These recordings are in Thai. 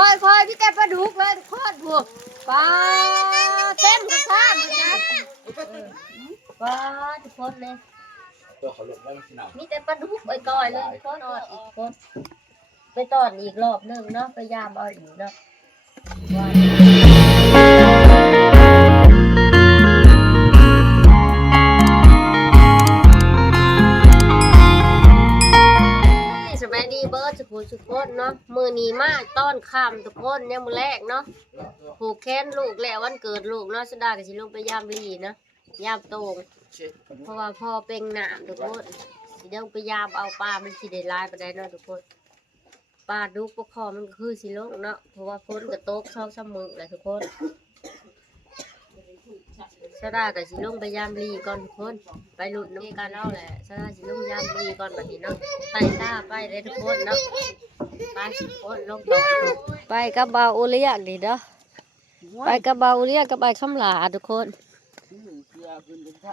คอยพี่แต่ปลาดุกเลยทอดบัวปลาเต็มกระทะเลยนะปลาทุกคนเลยมีแต่ปลาดุกไปก่อยเลยทอดอีกคนไปตอนอีกรอบนึงเนาะพยายามเอาอีกเนาะสบายดีเบิร์ดสุกคนเนาะมือนี้มากต้อนคำทุกคนเนี่ยมือแรกเนาะผูกแขนลูกแล้ววันเกิดลูกเนาะสดากับสิลงไปยามลีเนาะยามโตงเพราะว่าพ่อเป็นหนามทุกคนสิเดินไปยามเอาปลามันสิได้ลายไปได้เนาะทุกคนปลาดุกปลาคอมันก็คือสิลงเนาะเพราะว่าฝนกระตกช่องซ้ำมือเลยทุกคนสดากับสิลงไปยามลีก่อนทุกคนไปหลุดน้ำกันเล่าแหละสดาสิลงยามลีก่อนแบบนี้เนาะไปตาไปเลยทุกคนเนาะไปทุกคนลงต่อไปกับเบาอุเลียกดิเนาะไปกับเบาอุเลียกกับไปคำหลาทุกคน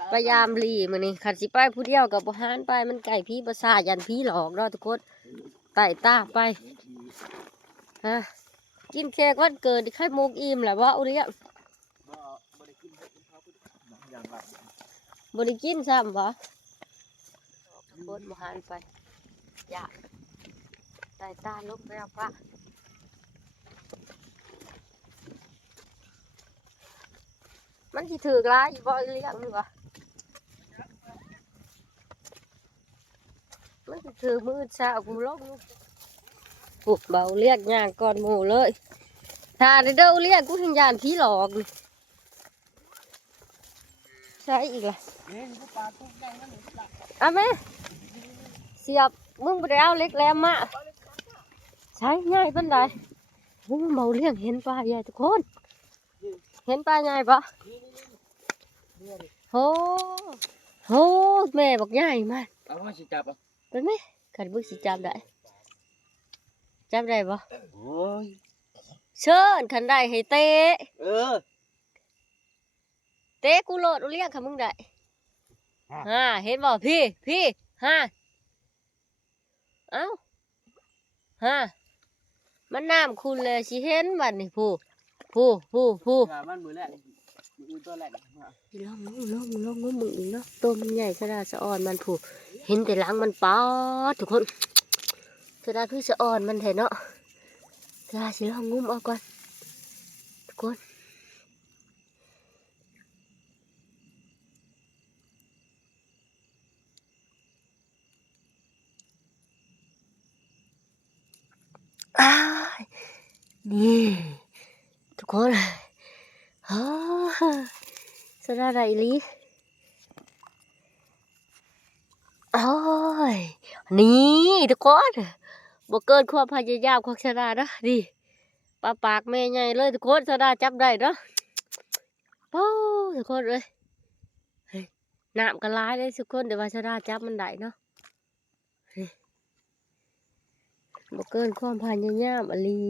ไปยามลีมื้อนี้ขันสิไปผู้เดียวกับบ่ฮานไปมันไก่พี่ประสายันพี่หลอกเนาะทุกคนไต่ตาไปฮะกินเค้กวันเกิดไข่มุกอิ่มแหละว่าอุเลียกบริกินซ้ำวะทุกคนบ่ฮานไปอย่าไต่ตาลุกไปเอาปะมันสิถือกร้ายอยู่บ่เลี้ยงนี่วะมันสิถือมือสาวกูลงปลุกเบาเรียกย่างก่อนหมู่เลยถ้าได้เด้อเรียกกูถึงยานผีหลอกนี่ใช่อีกล่ะเอาไหมเสียบมึงไปเอาเล็กแหลมมาใช่ง่ายปานใดโอ้เบาเรียกเห็นปลาใหญ่ทุกคนเห็นปลาใหญ่ปะโอ้โหแม่บอกใหญ่มากเอามาสิจับอ่ะเป็นไหมขันบึกสิจับได้จับได้ปะโอ้ยเชิญขันได้ให้เตะเตะกูโลดเรียกค่ะมึงได้เห็นบ่พี่เอ้ามันน้ำคุณเลยสิเห็นบัดนี่ผู้มันมือแรกมือตัวแรกลองมึงอีกเนาะตัวมันใหญ่สะดาสะอ่อนมันผู้เห็นแต่หลังมันป๊อดทุกคนสะดาคือสะอ่อนมันแท้เนาะสะดาสิลองงุ้มเอาก่อนทุกคนนี่ทุกคนสะดาไรลีโอ้ยนี่ทุกคนบ่เกินความพยายามของสะดานะดิปลาปากแม่ใหญ่เลยทุกคนสะดาจับได้เนาะโอ้ทุกคนเลยน้ำกันร้ายเลยทุกคนเดี๋ยวว่าสะดาจับมันได้เนาะบ่เกินความพยายามอลี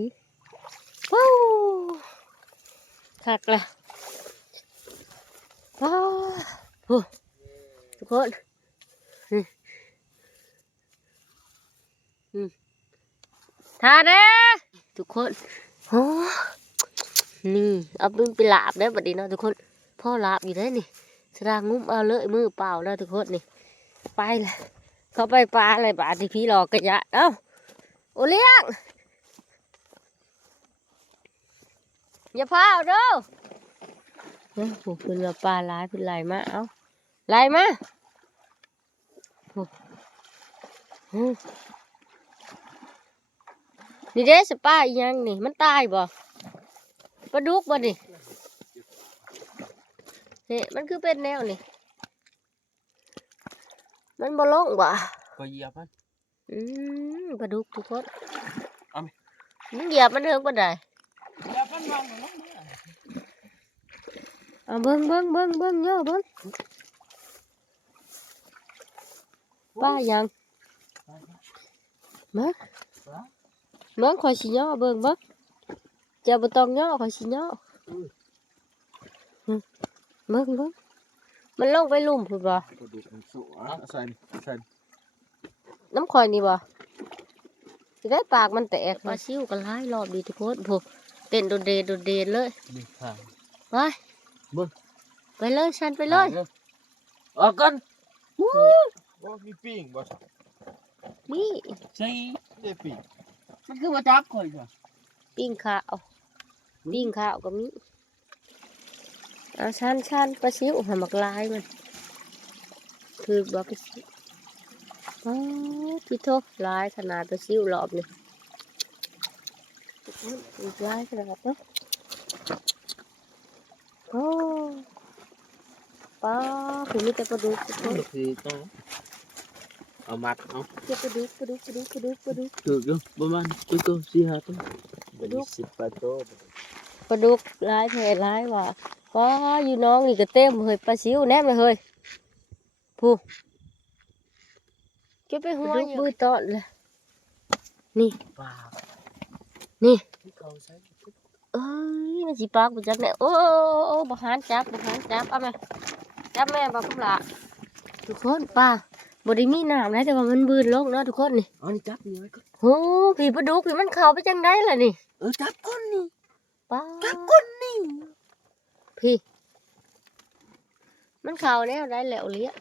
ว้าวคักละว้าวทุกคนทาเด้ทุกคนโอ้นี่เอาบึ้งไปลาบได้บัดนี้เนาะทุกคนพ่อลาบอยู่ได้นี่สร้างงุ้มเอาเลยมือเปล่าแล้วทุกคนนี่ไปเลยเขาไปปลาอะไรบาดที่พี่หลอกกระยะเอ้าโอเลี้ยงอย่าพาเอาเด้อโอ้โหเป็นปลาลายเป็นลายมาเอาลายมานี่เด้สปาอีหยังนี่มันตายบ่ปลาดุกบ่นี่นี่มันคือเป็นแนวนี่มันบ่ลงบ่ก็เหยียบมันปลาดุกทุกคนมึงเหยียบมันเถิงบ่ได้เหยียบมันวางลงเอาเบิ่งย่อเบิ่งป้ายังมาเบิ่งข่อยสิย่อเบิ่งบ่จะบ่ต้องย่อข่อยสิย่อเบิ่งมันลงไปลุ่มพุ่นบ่ใส่น้ำข่อยนี่บ่ สิได้ปากมันแตกปลาซิวกันหลายรอบดีทุกคนโผเต้นโดดเดนโดดเดนเลย นี่ค่ะ ไป เบิ่ง ไปเลยชันไปเลย ออกกัน บ่มีปิ้งบ่ นี่ ใช่ ได้ปิ้ง มันคือมาจับข่อยจ้ะ ปิ้งข้าวปิ้งข้าวก็มีเอาชันปลาซิวหามักลายมันคือบ่ปลาซิวอ๋อพี่โทลายขนาดปลาซิวรอบนี่อีกลายขนาดเนาะโอ้ปลาคือมีแต่ปลาดุกทุกคน คือต้องเอามัดเอา เก็บปลาดุก ถูกอยู่ประมาณตัว4-5ตัวเป็น10ปลาโต ปลาดุกลายแท้ลายว่ะว้าอยู่น้องนี่ก็เต็มเฮ้ยปลาซิวแนบเลยเฮ้ยผู้เก็บไปหัวอยู่บือตอนเลยนี่ ปลา นี่ ที่เขาใช้ เอ้ยมันสิปากบ่จักแน่โอ้บ่หานจับเอาแม่จับแม่บ่กุหลาทุกคนป้าบ่ได้มีน้ำนะแต่ว่ามันบืนลงเนาะทุกคนนี่ อ๋อนี่จับนี่ไว้ก่อน โหพี่ปลาดุกพี่มันเข้าไปจังไดล่ะนี่ จับก้นนี่ ป้า จับก้นนี่ พี่มันเข้าแนวได้แล้วเลี้ย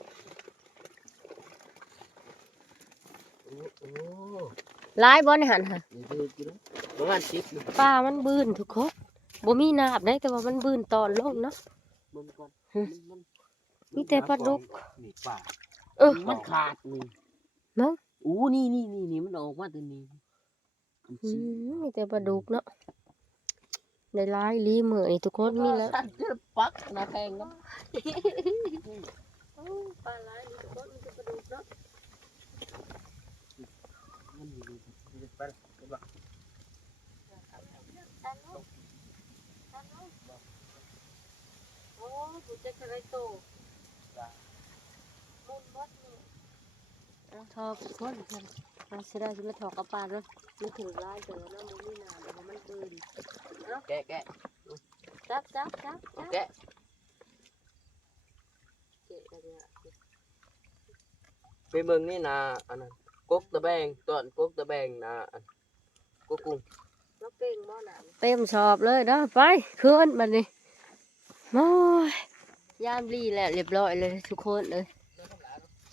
โอ้ ลายบ่ในหันค่ะ นี่คือกินประมาณ10นี่ ป้ามันบืนทุกคนบ่มีน้ำได้แต่ว่ามันบืนตอนลงเนาะ มันก่อนมัน มีแต่ปลาดุก นี่ปลา เออ มันขาดนี่ เนาะ อู้นี่มันออกมาตัวนี้ มีแต่ปลาดุกเนาะในลายลีเหมือนี่ทุกคนมีแล้ว ปักนะแพงเนาะ ปลาลายทุกคนมีแต่ปลาดุกเนาะ มันอยู่ไปกับละ โอ้บุจะกระไรโตมุนมดนี่ทอทุกคนเราเสียดายที่มาถอกกระปาด้วยมันถึงลายเจอเนาะมันมีน้ำแต่ว่ามันบืน แกะ จับ แกะ เกะกันเนี่ย ไปเบิ่งนี่นะอันนั้นกกตะแบงตอนกกตะแบงนะอันกกกุ้ง เราเก่งบ่หนาเต็มสอบเลยเนาะไปขึ้นมาดิโอ้ยยามรีแล้วเรียบร้อยเลยทุกคนเลย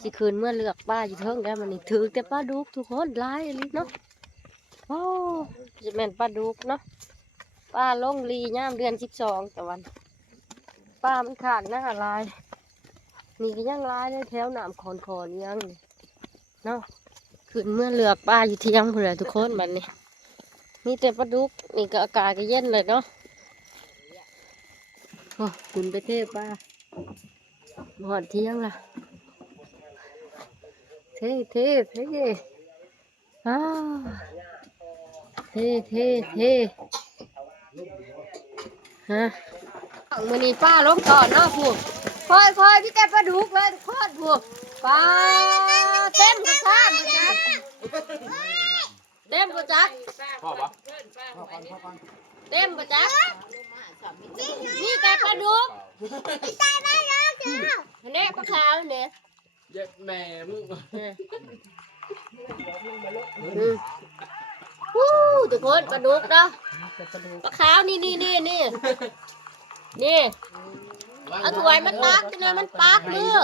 สิคืนเมื่อเลือกป้าอยู่เทิงแล้วมันนี่ถือแต่ป้าดุกทุกคนร้ายอะไรเนาะโอ้จะเป็นป้าดุกเนาะป้าลงรีย่ามเดือน12แต่วันป้ามันขาดหน้าลายนี่ก็ยังลายเลยแถวหนามคอนยังนี่เนาะคืนเมื่อเลือกป้าอยู่เที่ยงเพื่อทุกคนบัดนี้มีแต่ปลาดุกนี่ก็อากาศก็เย็นเลยเนาะโอ้ขึ้นไปเทพป้าหอดเที่ยงล่ะเทอ้าวเทฮะมื้อนี้ป้าลงก่อนเนาะผู้ค่อยพี่แต่ปลาดุกเลยทุกคนผู้ป้าเต็มกระทะมาจักเต็มกระจัก พ่อปะ เต็มประจักนี่แต่ปลาดุกเนี่ยปลาขาวเนี่ย เย็ดแม่มึง วู้ทุกคนปลาดุกเนาะปลาขาวนี่เอาถ้วยมาตักจังเลยมันปักมือ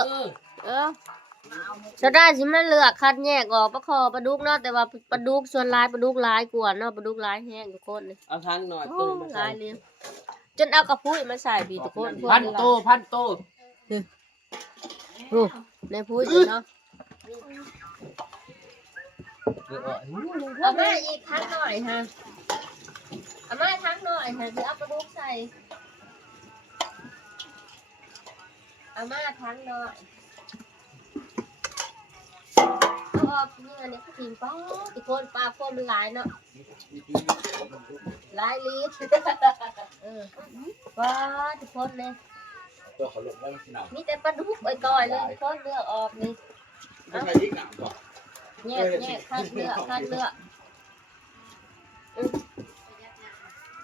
จะได้สิมันเลือกคัดแยกออกปลาคอปลาดุกเนาะแต่ว่าปลาดุกส่วนลายปลาดุกลายกว่าเนาะปลาดุกลายแห้งทุกคนเลย เอาทางหน่อย โอ้ ตัวมาใส่ ลายเลยจนเอากระพุ้ยมาใส่พี่ทุกคน พันโต โอ้ในพุ้ยเนาะเอามาอีกครั้งหน่อยฮะเอามาครั้งหน่อยฮะคือเอาปลาดุกใส่เอามาครั้งหน่อยเอาออกนี่อันนี้ก็ทิ้งป้าทุกคนปลาพวกมันหลายเนาะหลายลิตรป้าทุกคนเลย ตัวเขาหลบได้ไม่หนาว มีแต่ปลาดุกอ่อยๆเลยทุกคนเลือกออกนี่ ไม่ใช่ยิ่งหนาวบ่ แยกคัดเลือก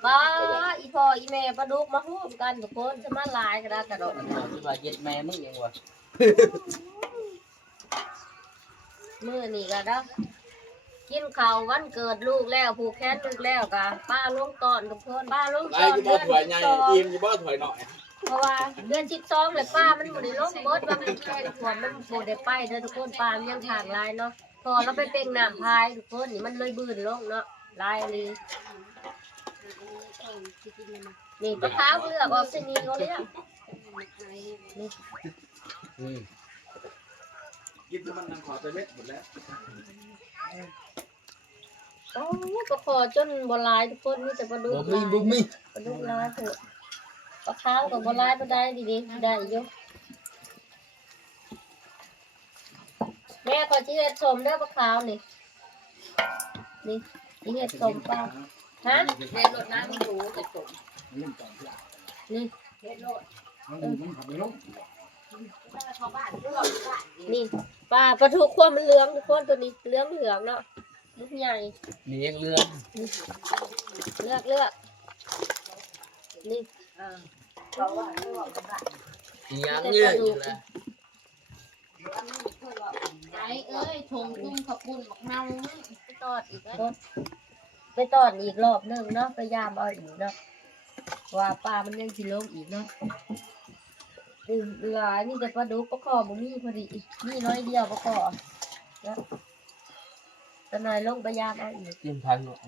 ป้าอีพ่ออีแม่ปลาดุกมาร่วมกันทุกคนจะมาลายกระดาษกระโดด คือว่าเย็ดแม่มึงยังวะ มือนี่ก็ได้ กินข้าววันเกิดลูกแล้วผูกแขนลูกแล้วกะป้าลงตอนทุกคนป้าลง ไล่ ตอน กูบ่ เดือน ถวยใหญ่ 12 อิ่มกูบ่ถวยหน่อย เพราะว่าเดือน12เลยป้ามันบ่ได้ลงเบิดว่ามันแค่หัวมันบ่ได้ไปเด้อทุกคนป้ามันยังทางลายเนาะพอเราไปเป่งน้ำพายทุกคนนี่มันเลยบื้นลงเนาะลายอันนี้นี่ปลาขาวเลือกออกเส้นนี้เขาเลยอ่ะนี่ อืม กินที่มันนั่งขอจะเม็ดหมดแล้ว โอ้ปลาคอจนบ่ลายทุกคนมีแต่ปลาดุก บ่มีบ่มี ปลาดุกลายเถอะปลาขาวกับบ่ลายบ่ได้ดีๆได้อยู่แม่ขอสิเฮ็ดสมเด้อปลาขาวนี่นี่สิเฮ็ดสมปลาฮะ เฮ็ดรถน้ำมันดูแต่ตก นี่ เฮ็ดรถ นี่ปลาปลาทูคั่วมันเหลืองทุกคนตัวนี้เหลืองเหลืองเนาะลูกใหญ่ นี่ยังเลือด เลือกนี่ เพราะว่าไม่บอกกับบ้าน อีหยังเยอะอยู่แล้ว ไอ้เอ้ยทงตุ้มขบุญบักเนา ไปตอดอีกแล้วไปตอดอีกรอบหนึงเนาะพยายามเอาอีกเนาะว่าปลามันยังสิลงอีกเนาะหลายนี่แต่ปลาดุกปลาคอบ่มีพอดีนี่น้อยเดียวปลาคอเนาะตะหน่อยลงพยายามเอาอีก กินพันเนาะ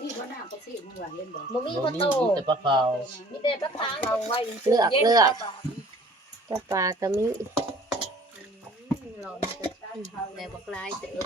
นี่ว่าน้ำก็สิมันหวานเล่นบ่ บ่มี บ่ พอ มี โต แต่ปลาขาว มีแต่ปลาขาว เอาไว้ เลือกปลาก็มี เราจะตั้งเขาในบักลายเด้อ